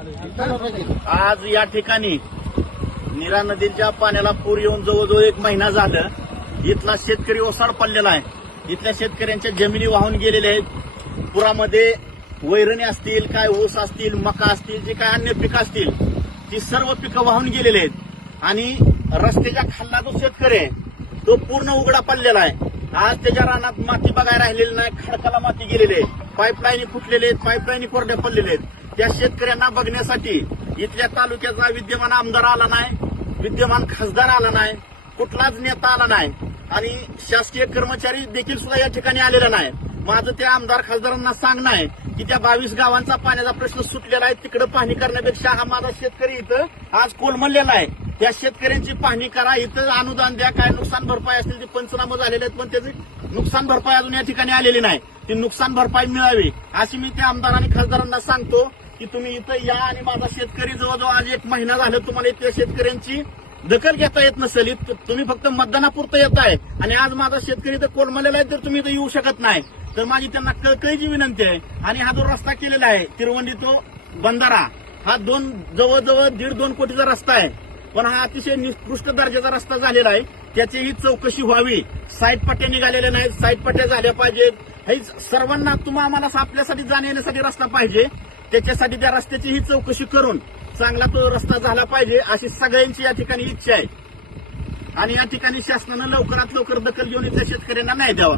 आज या ठिकाणी नीरा नदीच्या पाण्याला पूर येऊन जवळजवळ 1 महिना झालं. इथला शेतकरी ओसाड पडलेला आहे. इथल्या शेतकऱ्यांच्या जमिनी वाहून गेलेल्या आहेत. पुरामध्ये वैरणी असतील, काय ऊस असतील, मका असतील, जे काय अन्य पिकं असतील ती सर्व पिकं वाहून गेलेली आहेत. आणि रस्त्याच्या खाल्ला जो शेतकरी आहे तो पूर्ण उघडा पडलेला आहे. आज त्याच्या रानात माती बघायला राहिलेली नाही, खडकाला माती गेलेली आहे, पाईपलाईनी फुटलेले आहेत, पाईपलाईनी कोरड्या पडलेले आहेत. त्या शेतकऱ्यांना बघण्यासाठी इथल्या तालुक्याचा विद्यमान आमदार आला नाही, विद्यमान खासदार आला नाही, कुठलाच नेता आला नाही आणि शासकीय कर्मचारी देखील सुद्धा या ठिकाणी आलेला नाही. माझं त्या आमदार खासदारांना सांगणं आहे की त्या 22 गावांचा पाण्याचा प्रश्न सुटलेला आहे, तिकडे पाहणी करण्यापेक्षा हा माझा शेतकरी इथं आज कोलमडलेला आहे. त्या शेतकऱ्यांची पाहणी करा, इथं अनुदान द्या, काय नुकसान भरपाई असतील ते पंचनामे झालेले आहेत, पण त्याची नुकसान भरपाई अजून या ठिकाणी आलेली नाही. ती नुकसान भरपाई मिळावी अशी मी त्या आमदार आणि खासदारांना सांगतो की तुम्ही इथं या आणि माझा शेतकरी जवळजवळ आज 1 महिना झालं तुम्हाला इथल्या शेतकऱ्यांची दखल घेता येत नसेल. तुम्ही फक्त मतदानापुरतं येत आहे आणि आज माझा शेतकरी इथं कोलमडलेला आहे तर तुम्ही इथं येऊ शकत नाही. तर माझी त्यांना कळकळीची विनंती आहे. आणि हा जो रस्ता केलेला आहे तिरुवंडी तो बंधारा, हा जवळजवळ 1.5-2 कोटीचा रस्ता आहे, पण हा अतिशय निकृष्ट दर्जाचा रस्ता झालेला आहे. त्याचीही चौकशी व्हावी. साईड पट्ट्या निघालेल्या नाहीत, साईड पट्ट्या झाल्या पाहिजेत. हे सर्वांना आम्हाला आपल्यासाठी जाण्यासाठी रस्ता पाहिजे. त्याच्यासाठी त्या रस्त्याची ही चौकशी करून चांगला तो रस्ता झाला पाहिजे अशी सगळ्यांची या ठिकाणी इच्छा आहे. आणि या ठिकाणी शासनानं लवकरात लवकर दखल घेऊन इथल्या शेतकऱ्यांना न्याय द्यावा.